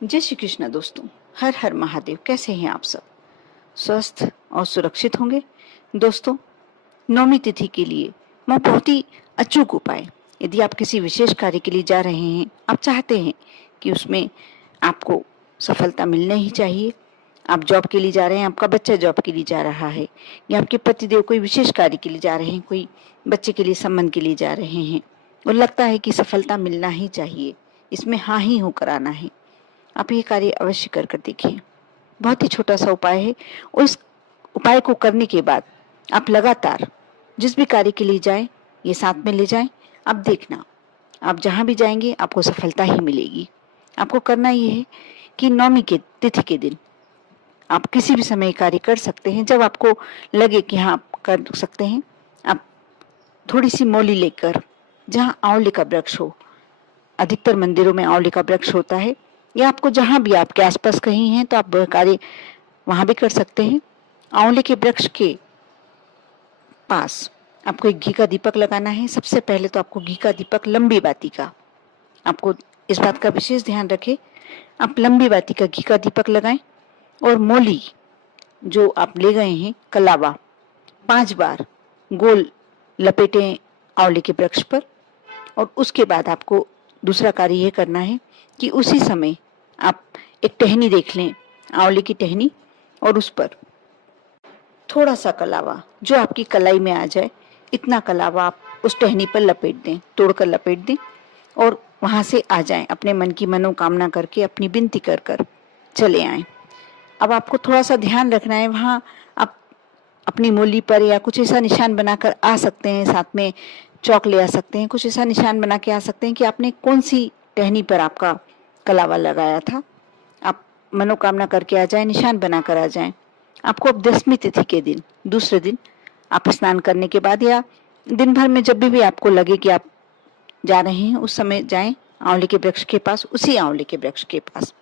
जय श्री कृष्ण दोस्तों। हर हर महादेव। कैसे हैं आप सब? स्वस्थ और सुरक्षित होंगे। दोस्तों, नौमी तिथि के लिए वह बहुत ही अचूक उपाय, यदि आप किसी विशेष कार्य के लिए जा रहे हैं, आप चाहते हैं कि उसमें आपको सफलता मिलना ही चाहिए, आप जॉब के लिए जा रहे हैं, आपका बच्चा जॉब के लिए जा रहा है, या आपके पतिदेव कोई विशेष कार्य के लिए जा रहे हैं, कोई बच्चे के लिए संबंध के लिए जा रहे हैं, और लगता है कि सफलता मिलना ही चाहिए, इसमें हाँ ही होकर आना है, आप ये कार्य अवश्य कर कर देखिए। बहुत ही छोटा सा उपाय है। उस उपाय को करने के बाद आप लगातार जिस भी कार्य के लिए जाएं, ये साथ में ले जाएं। आप देखना, आप जहां भी जाएंगे आपको सफलता ही मिलेगी। आपको करना ये है कि नौमी के तिथि के दिन आप किसी भी समय कार्य कर सकते हैं। जब आपको लगे कि हाँ आप कर सकते हैं, आप थोड़ी सी मौली लेकर, जहाँ आंवले का वृक्ष हो, अधिकतर मंदिरों में आंवले का वृक्ष होता है, या आपको जहां भी आपके आसपास कहीं है तो आप वह कार्य वहां भी कर सकते हैं। आंवले के वृक्ष के पास आपको एक घी का दीपक लगाना है। सबसे पहले तो आपको घी का दीपक लंबी बाती का, आपको इस बात का विशेष ध्यान रखें, आप लंबी बाती का घी का दीपक लगाएं और मौली जो आप ले गए हैं कलावा 5 बार गोल लपेटें आंवले के वृक्ष पर। और उसके बाद आपको दूसरा कार्य यह करना है कि उसी समय आप एक टहनी देख लें, आंवले की टहनी, और उस पर थोड़ा सा कलावा जो आपकी कलाई में आ जाए, इतना कलावा आप उस टहनी पर लपेट दें, तोड़कर लपेट दें, और वहां से आ जाएं, अपने मन की मनोकामना करके, अपनी विनती कर कर चले आएं। अब आपको थोड़ा सा ध्यान रखना है, वहां आप अपनी मूली पर या कुछ ऐसा निशान बनाकर आ सकते हैं, साथ में चौक ले आ सकते हैं, कुछ ऐसा निशान बना के आ सकते हैं कि आपने कौन सी टहनी पर आपका कलावा लगाया था। आप मनोकामना करके आ जाएं, निशान बनाकर आ जाएं। आपको अब 10वीं तिथि के दिन, दूसरे दिन, आप स्नान करने के बाद या दिन भर में जब भी आपको लगे कि आप जा रहे हैं, उस समय जाएं आंवले के वृक्ष के पास, उसी आंवले के वृक्ष के पास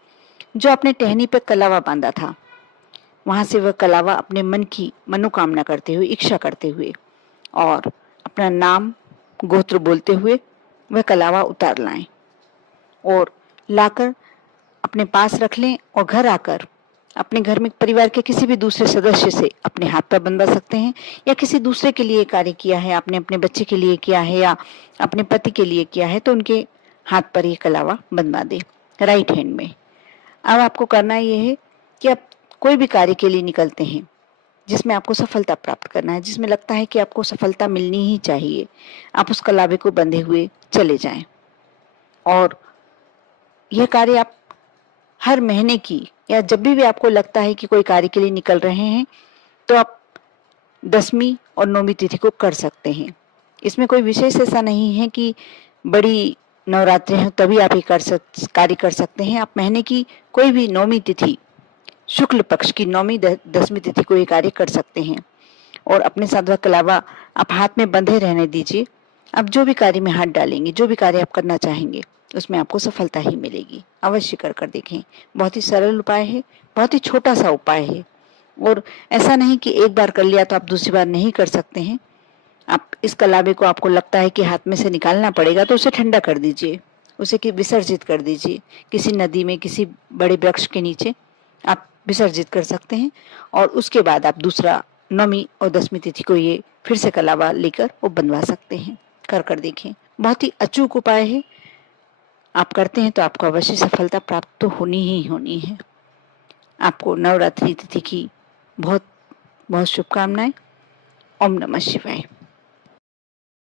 जो आपने टहनी पर कलावा बांधा था, वहां से वह कलावा अपने मन की मनोकामना करते हुए, इच्छा करते हुए और अपना नाम गोत्र बोलते हुए वह कलावा उतार लाएं और लाकर अपने पास रख लें। और घर आकर अपने घर में परिवार के किसी भी दूसरे सदस्य से अपने हाथ पर बंधवा सकते हैं, या किसी दूसरे के लिए कार्य किया है, आपने अपने बच्चे के लिए किया है या अपने पति के लिए किया है, तो उनके हाथ पर यह कलावा बंधवा दें, राइट हैंड में। अब आपको करना यह है कि आप कोई भी कार्य के लिए निकलते हैं जिसमें आपको सफलता प्राप्त करना है, जिसमें लगता है कि आपको सफलता मिलनी ही चाहिए, आप उस कलावे को बंधे हुए चले जाएं। और यह कार्य आप हर महीने की, या जब भी आपको लगता है कि कोई कार्य के लिए निकल रहे हैं, तो आप 10वीं और 9वीं तिथि को कर सकते हैं। इसमें कोई विशेष ऐसा नहीं है कि बड़ी नवरात्रि है तभी आप ये कार्य कर सकते हैं। आप महीने की कोई भी 9वीं तिथि, शुक्ल पक्ष की 9वीं 10वीं तिथि को ये कार्य कर सकते हैं। और अपने साथ वह कलावा आप हाथ में बंधे रहने दीजिए। अब जो भी कार्य में हाथ डालेंगे, जो भी कार्य आप करना चाहेंगे, उसमें आपको सफलता ही मिलेगी। अवश्य कर कर देखें। बहुत ही सरल उपाय है, बहुत ही छोटा सा उपाय है, और ऐसा नहीं कि एक बार कर लिया तो आप दूसरी बार नहीं कर सकते हैं। आप इस कलावे को, आपको लगता है कि हाथ में से निकालना पड़ेगा, तो उसे ठंडा कर दीजिए, उसे कि विसर्जित कर दीजिए किसी नदी में, किसी बड़े वृक्ष के नीचे आप विसर्जित कर सकते हैं। और उसके बाद आप दूसरा 9वीं और 10वीं तिथि को ये फिर से कलावा लेकर वो बंधवा सकते हैं। कर कर देखें, बहुत ही अचूक उपाय है। आप करते हैं तो आपको अवश्य सफलता प्राप्त तो होनी ही होनी है। आपको नवरात्रि तिथि की बहुत बहुत शुभकामनाएं। ओम नमः शिवाय।